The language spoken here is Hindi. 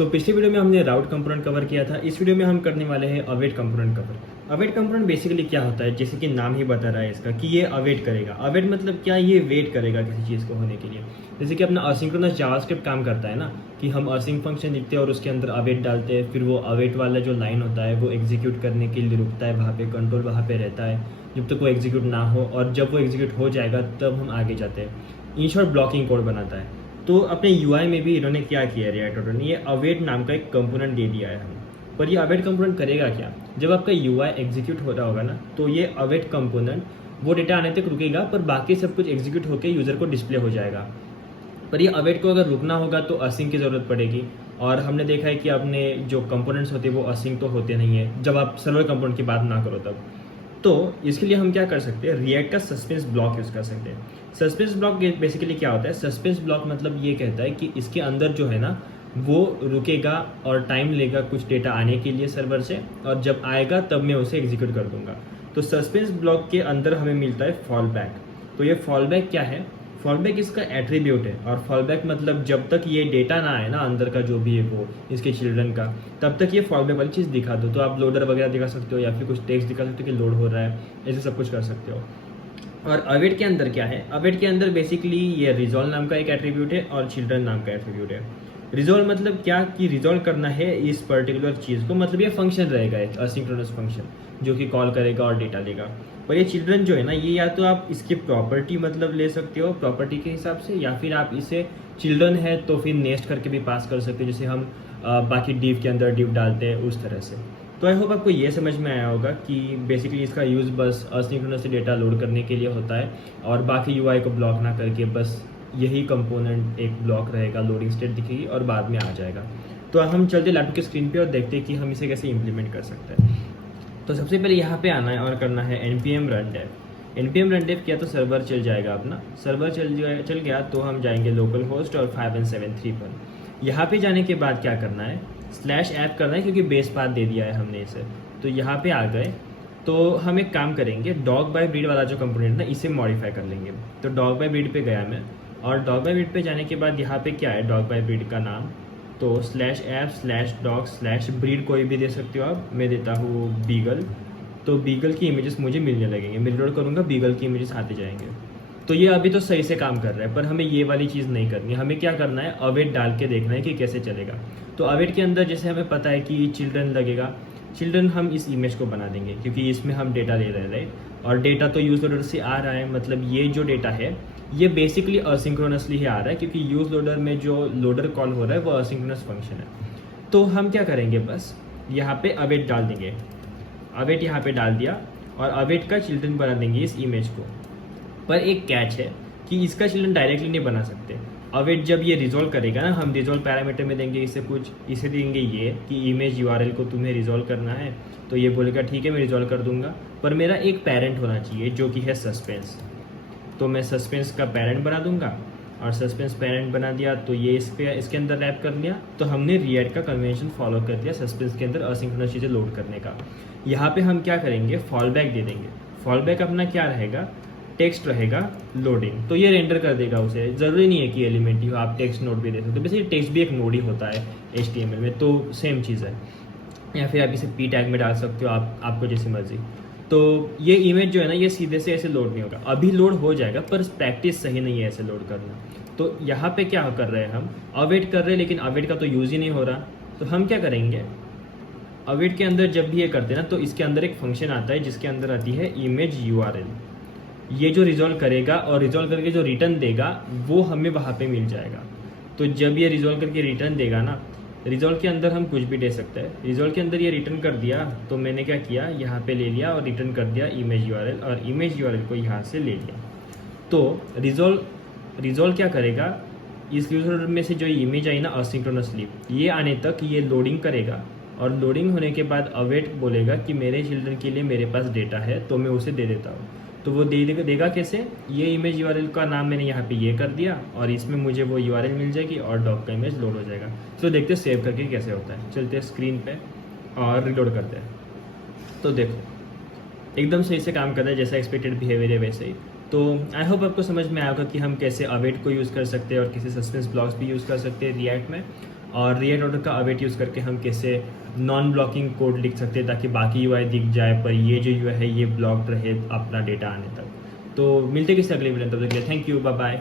तो पिछली वीडियो में हमने राउट कंपोनेंट कवर किया था। इस वीडियो में हम करने वाले हैं await component cover. Await component basically क्या होता है, जैसे कि नाम ही बता रहा है इसका कि ये अवेट करेगा। अवेट मतलब क्या, ये वेट करेगा किसी चीज़ को होने के लिए। जैसे कि अपना असिंक्रोनस जावास्क्रिप्ट काम करता है ना, कि हम असिंक फंक्शन लिखते हैं और उसके अंदर अवेट डालते हैं, फिर वो अवेट वाला जो लाइन होता है वो एग्जीक्यूट करने के लिए रुकता है, वहाँ पे कंट्रोल वहाँ पे रहता है जब तक वो एग्जीक्यूट ना हो, और जब वो एग्जीक्यूट हो जाएगा तब हम आगे जाते हैं। इन शॉर्ट ब्लॉकिंग कोड बनाता है। तो अपने UI में भी इन्होंने क्या किया है, रिएक्ट ऑटो ने ये अवेट नाम का एक कंपोनेंट दे दिया है हमें। पर ये अवेट कंपोनेंट करेगा क्या, जब आपका UI एग्जीक्यूट हो रहा होगा ना, तो ये अवेट कंपोनेंट वो डेटा आने तक रुकेगा, पर बाकी सब कुछ एग्जीक्यूट होकर यूज़र को डिस्प्ले हो जाएगा। पर ये अवेट को अगर रुकना होगा तो असिंक की ज़रूरत पड़ेगी, और हमने देखा है कि अपने जो कंपोनेंट्स होते हैं वो असिंक तो होते नहीं है जब आप सर्वर कंपोनेंट की बात ना करो तब। तो इसके लिए हम क्या कर सकते हैं, रिएक्ट का सस्पेंस ब्लॉक यूज़ कर सकते हैं। सस्पेंस ब्लॉक बेसिकली क्या होता है, सस्पेंस ब्लॉक मतलब ये कहता है कि इसके अंदर जो है ना वो रुकेगा और टाइम लेगा कुछ डेटा आने के लिए सर्वर से, और जब आएगा तब मैं उसे एग्जीक्यूट कर दूंगा। तो सस्पेंस ब्लॉक के अंदर हमें मिलता है फॉल बैक। तो ये फॉल बैक क्या है, फॉल बैक इसका एट्रीब्यूट है। और फॉल बैक मतलब जब तक ये डेटा ना आए ना अंदर का जो भी है वो इसके चिल्ड्रन का, तब तक ये फॉल बैक वाली चीज़ दिखा दो। तो आप लोडर वगैरह दिखा सकते हो या फिर कुछ टेक्स्ट दिखा सकते हो कि लोड हो रहा है, ऐसे सब कुछ कर सकते हो। और अवेट के अंदर क्या है, अवेट के अंदर बेसिकली ये रिजॉल्व नाम का एक एट्रीब्यूट है और चिल्ड्रन नाम का एट्रीब्यूट है। रिजॉल्व मतलब क्या, कि रिजॉल्व करना है इस पर्टिकुलर चीज़ को, मतलब ये फंक्शन रहेगा एक असिंक्रोनस फंक्शन जो कि कॉल करेगा और डेटा देगा। पर ये चिल्ड्रन जो है ना, ये या तो आप इसकी प्रॉपर्टी मतलब ले सकते हो प्रॉपर्टी के हिसाब से, या फिर आप इसे चिल्ड्रन है तो फिर नेस्ट करके भी पास कर सकते हो, जैसे हम बाकी डिव के अंदर डिव डालते हैं उस तरह से। तो आई होप आपको ये समझ में आया होगा कि बेसिकली इसका यूज़ बस असिंक्रोनस से डेटा लोड करने के लिए होता है, और बाकी UI को ब्लॉक ना करके बस यही कंपोनेंट एक ब्लॉक रहेगा, लोडिंग स्टेट दिखेगी और बाद में आ जाएगा। तो हम चलते लैपटॉप की स्क्रीन पे और देखते हैं कि हम इसे कैसे इम्प्लीमेंट कर सकते हैं। तो सबसे पहले यहाँ पे आना है और करना है npm run dev। npm run dev किया तो सर्वर चल जाएगा अपना। सर्वर चल गया तो हम जाएंगे लोकल होस्ट और 5173 पर। यहाँ पे जाने के बाद क्या करना है, /app करना है, क्योंकि बेस पाथ दे दिया है हमने इसे। तो यहाँ पे आ गए तो हम एक काम करेंगे, डॉग बाय ब्रीड वाला जो कंपोनेंट ना इसे मॉडिफाई कर लेंगे। तो डॉग बाय ब्रीड पे गया मैं, और डॉग बाय ब्रीड पे जाने के बाद यहाँ पे क्या है, डॉग बाय ब्रीड का नाम, तो /app/dog/breed कोई भी दे सकते हो आप। मैं देता हूँ बीगल। तो बीगल की इमेजेस मुझे मिलने लगेंगे, मैं रिलोड करूँगा बीगल की इमेजेस आते जाएंगे। तो ये अभी तो सही से काम कर रहा है, पर हमें ये वाली चीज़ नहीं करनी। हमें क्या करना है, अवेट डाल के देखना है कि कैसे चलेगा। तो अवेट के अंदर जैसे हमें पता है कि चिल्ड्रन लगेगा, चिल्ड्रन हम इस इमेज को बना देंगे क्योंकि इसमें हम डेटा ले रहे हैं, और डेटा तो यूज़ लोडर से आ रहा है। मतलब ये जो डेटा है ये बेसिकली असिंक्रोनसली ही आ रहा है, क्योंकि यूज़ लोडर में जो लोडर कॉल हो रहा है वो असिंक्रोनस फंक्शन है। तो हम क्या करेंगे, बस यहाँ पे अवेट डाल देंगे। अवेट यहाँ पे डाल दिया और अवेट का चिल्ड्रन बना देंगे इस इमेज को। पर एक कैच है कि इसका चिल्ड्रन डायरेक्टली नहीं बना सकते। अवेट जब ये रिजॉल्व करेगा ना, हम रिजॉल्व पैरामीटर में देंगे इसे कुछ, इसे देंगे ये कि इमेज URL को तुम्हें रिजॉल्व करना है। तो ये बोलेगा ठीक है मैं रिजॉल्व कर दूंगा, पर मेरा एक पेरेंट होना चाहिए जो कि है सस्पेंस। तो मैं सस्पेंस का पेरेंट बना दूंगा, और सस्पेंस पेरेंट बना दिया तो ये इसके अंदर रैप कर लिया। तो हमने रिएक्ट का कन्वेंशन फॉलो कर दिया सस्पेंस के अंदर असिंक्रोनस चीज़ें लोड करने का। यहाँ पे हम क्या करेंगे, फॉल बैक दे देंगे। फॉल बैक अपना क्या रहेगा, टेक्स्ट रहेगा लोडिंग, तो ये रेंडर कर देगा उसे। ज़रूरी नहीं है कि एलिमेंट ही हो, आप टेक्स्ट नोड भी दे सकते हो। बेसिकली टेक्स्ट भी एक नोड ही होता है HTML में, तो सेम चीज़ है। या फिर आप इसे p टैग में डाल सकते हो, आपको जैसी मर्जी। तो ये इमेज जो है ना, ये सीधे से ऐसे लोड नहीं होगा। अभी लोड हो जाएगा पर प्रैक्टिस सही नहीं है ऐसे लोड करना। तो यहाँ पे क्या कर रहे हैं, हम अवेट कर रहे हैं, लेकिन अवेट का तो यूज़ ही नहीं हो रहा। तो हम क्या करेंगे, अवेट के अंदर जब भी ये करते हैं ना, तो इसके अंदर एक फंक्शन आता है जिसके अंदर आती है इमेज URL। ये जो रिजॉल्व करेगा और रिजॉल्व करके जो रिटर्न देगा वो हमें वहाँ पे मिल जाएगा। तो जब ये रिजॉल्व करके रिटर्न देगा ना, रिजॉल्व के अंदर हम कुछ भी दे सकते हैं। रिजॉल्व के अंदर ये रिटर्न कर दिया, तो मैंने क्या किया, यहाँ पे ले लिया और रिटर्न कर दिया इमेज URL, और इमेज URL को यहाँ से ले लिया। तो रिजॉल्व क्या करेगा, इस यूजर में से जो इमेज आई ना असिंक्रोनसली, ये आने तक ये लोडिंग करेगा, और लोडिंग होने के बाद अवेट बोलेगा कि मेरे चिल्ड्रन के लिए मेरे पास डेटा है तो मैं उसे दे देता हूँ। तो वो देगा कैसे, ये इमेज URL का नाम मैंने यहाँ पे ये कर दिया, और इसमें मुझे वो URL मिल जाएगी और डॉग का इमेज लोड हो जाएगा। तो देखते हैं सेव करके कैसे होता है। चलते हैं स्क्रीन पे और रिलोड करते हैं। तो देखो एकदम सही से काम कर रहा है, जैसा एक्सपेक्टेड बिहेवियर है वैसे ही। तो आई होप आपको समझ में आएगा कि हम कैसे अवेट को यूज़ कर सकते हैं और कैसे सस्पेंस ब्लॉक्स भी यूज़ कर सकते हैं रिएक्ट में। और रिएक्ट ऑर्डर का अवेट यूज़ करके हम कैसे नॉन ब्लॉकिंग कोड लिख सकते हैं ताकि बाकी यूआई दिख जाए पर ये जो यूआई है ये ब्लॉक्ड रहे अपना डेटा आने तक। तो मिलते किसी अगले वीडियो, तब तक के लिए थैंक यू, बाय बाय।